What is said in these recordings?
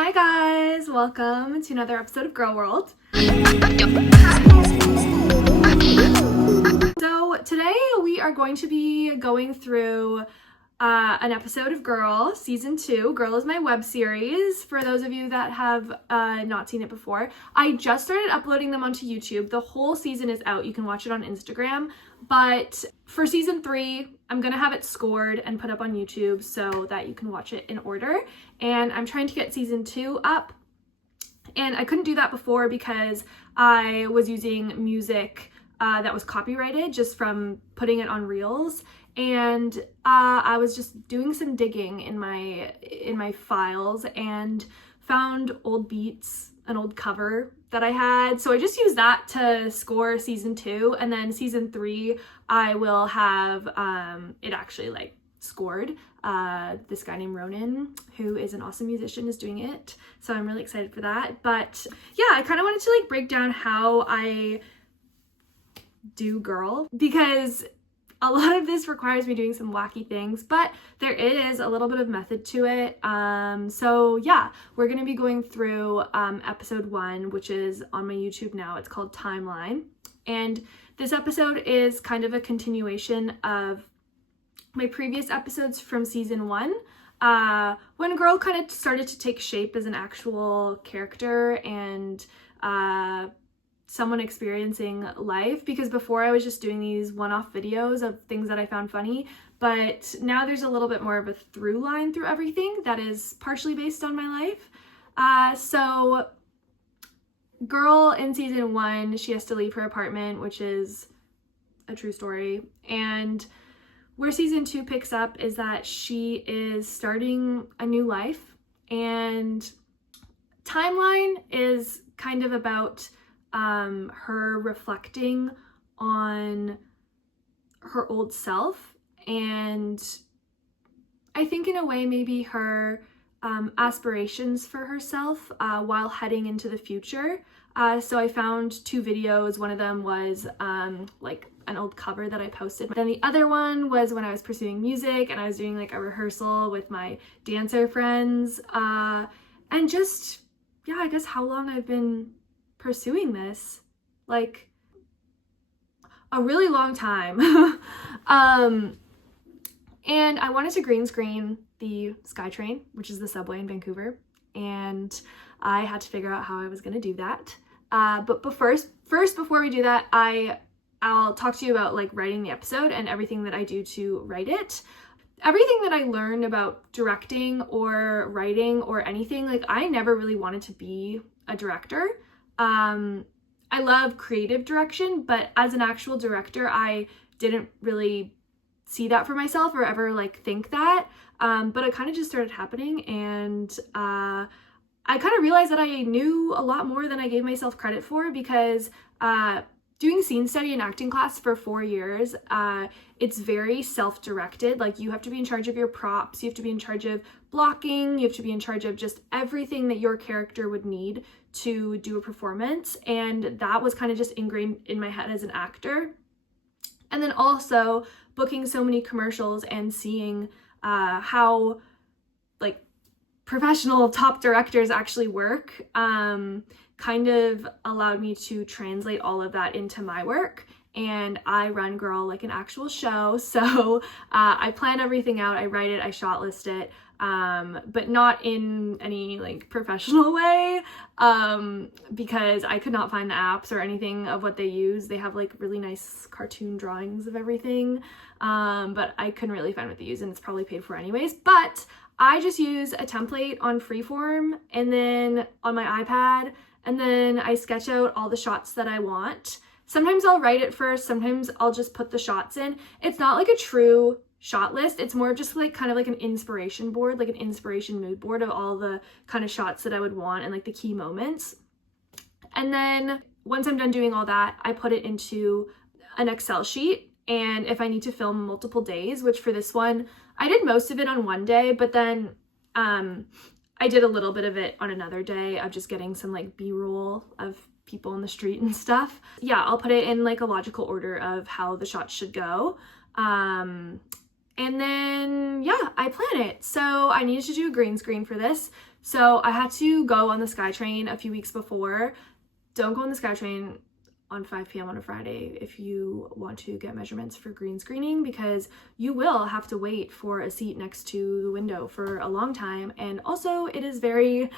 Hi guys, welcome to another episode of Girl World. So today we are going to be going through an episode of Girl, Season 2. Girl is my web series, for those of you that have not seen it before. I just started uploading them onto YouTube. The whole season is out. You can watch it on Instagram. But for Season 3, I'm going to have it scored and put up on YouTube so that you can watch it in order. And I'm trying to get Season 2 up. And I couldn't do that before because I was using music that was copyrighted just from putting it on Reels. And I was just doing some digging in my files and found old beats, an old cover that I had. So I just used that to score Season 2, and then Season 3 I will have it actually like scored. This guy named Ronan, who is an awesome musician, is doing it. So I'm really excited for that. But yeah, I kind of wanted to like break down how I do Girl, because a lot of this requires me doing some wacky things, but there is a little bit of method to it. So yeah, we're going to be going through episode 1, which is on my YouTube now. It's called Timeline. And this episode is kind of a continuation of my previous episodes from Season 1. When Girl kind of started to take shape as an actual character and someone experiencing life, because before I was just doing these one-off videos of things that I found funny, but now there's a little bit more of a through line through everything that is partially based on my life. So Girl in Season 1, she has to leave her apartment, which is a true story, and where Season 2 picks up is that she is starting a new life, and Timeline is kind of about her reflecting on her old self, and I think in a way maybe her aspirations for herself while heading into the future. So I found 2 videos. One of them was like an old cover that I posted. Then the other one was when I was pursuing music and I was doing like a rehearsal with my dancer friends, and just, yeah, I guess how long I've been pursuing this, like a really long time. And I wanted to green screen the SkyTrain, which is the subway in Vancouver, and I had to figure out how I was going to do that. But first, before we do that, I'll talk to you about like writing the episode and everything that I do to write it. Everything that I learned about directing or writing or anything, like I never really wanted to be a director. I love creative direction, but as an actual director, I didn't really see that for myself or ever like think that. But it kind of just started happening, and I kind of realized that I knew a lot more than I gave myself credit for, because doing scene study and acting class for 4 years, it's very self-directed. Like you have to be in charge of your props, you have to be in charge of blocking, you have to be in charge of just everything that your character would need to do a performance. And that was kind of just ingrained in my head as an actor. And then also booking so many commercials and seeing how like professional top directors actually work kind of allowed me to translate all of that into my work. And I run Girl like an actual show. So I plan everything out, I write it, I shortlist it, but not in any like professional way, because I could not find the apps or anything of what they use. They have like really nice cartoon drawings of everything, but I couldn't really find what they use, and it's probably paid for anyways. But I just use a template on Freeform and then on my iPad, and then I sketch out all the shots that I want. Sometimes I'll write it first, sometimes I'll just put the shots in. It's not like a true shot list, it's more just like kind of like an inspiration board, like an inspiration mood board of all the kind of shots that I would want and like the key moments. And then once I'm done doing all that, I put it into an Excel sheet. And if I need to film multiple days, which for this one, I did most of it on one day, but then I did a little bit of it on another day of just getting some like B-roll of people in the street and stuff. Yeah, I'll put it in like a logical order of how the shots should go. And then, yeah, I plan it. So I needed to do a green screen for this. So I had to go on the SkyTrain a few weeks before. Don't go on the SkyTrain on 5 p.m. on a Friday if you want to get measurements for green screening, because you will have to wait for a seat next to the window for a long time. And also it is very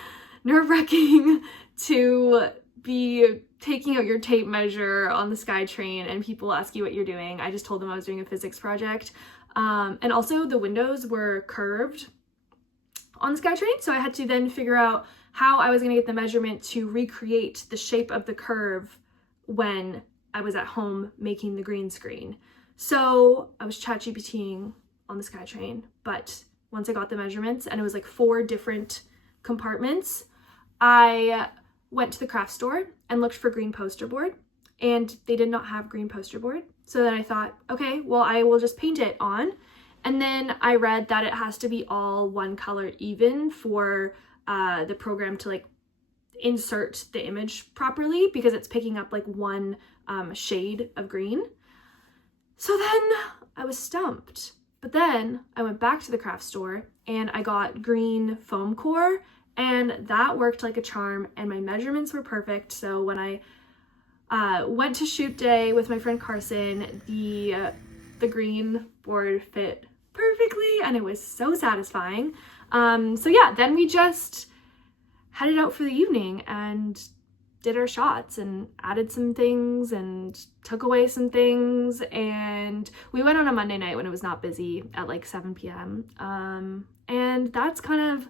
nerve-wracking to be taking out your tape measure on the SkyTrain and people ask you what you're doing. I just told them I was doing a physics project. And also the windows were curved on the SkyTrain, so I had to then figure out how I was going to get the measurement to recreate the shape of the curve when I was at home making the green screen. So I was ChatGPTing on the SkyTrain, but once I got the measurements, and it was like 4 different compartments, I went to the craft store and looked for green poster board, and they did not have green poster board. So then I thought, okay, well, I will just paint it on. And then I read that it has to be all one color even for the program to like insert the image properly, because it's picking up like one shade of green. So then I was stumped. But then I went back to the craft store and I got green foam core, and that worked like a charm, and my measurements were perfect. So when I went to shoot day with my friend Carson, the green board fit perfectly, and it was so satisfying. So yeah, then we just headed out for the evening and did our shots and added some things and took away some things, and we went on a Monday night when it was not busy at like 7 p.m. And that's kind of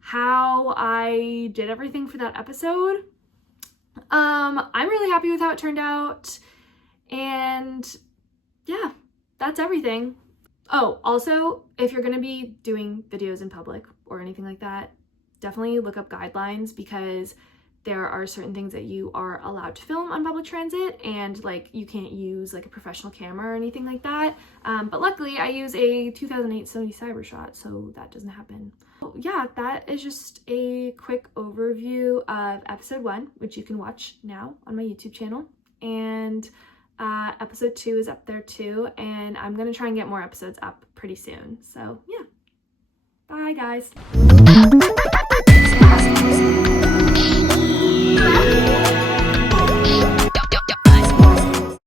how I did everything for that episode. I'm really happy with how it turned out, and yeah, that's everything. Oh, also, if you're gonna be doing videos in public or anything like that, definitely look up guidelines, because there are certain things that you are allowed to film on public transit, and like you can't use like a professional camera or anything like that. But luckily I use a 2008 Sony Cybershot, so that doesn't happen. Yeah, that is just a quick overview of episode 1, which you can watch now on my YouTube channel. And episode 2 is up there too, and I'm gonna try and get more episodes up pretty soon. So yeah, bye guys.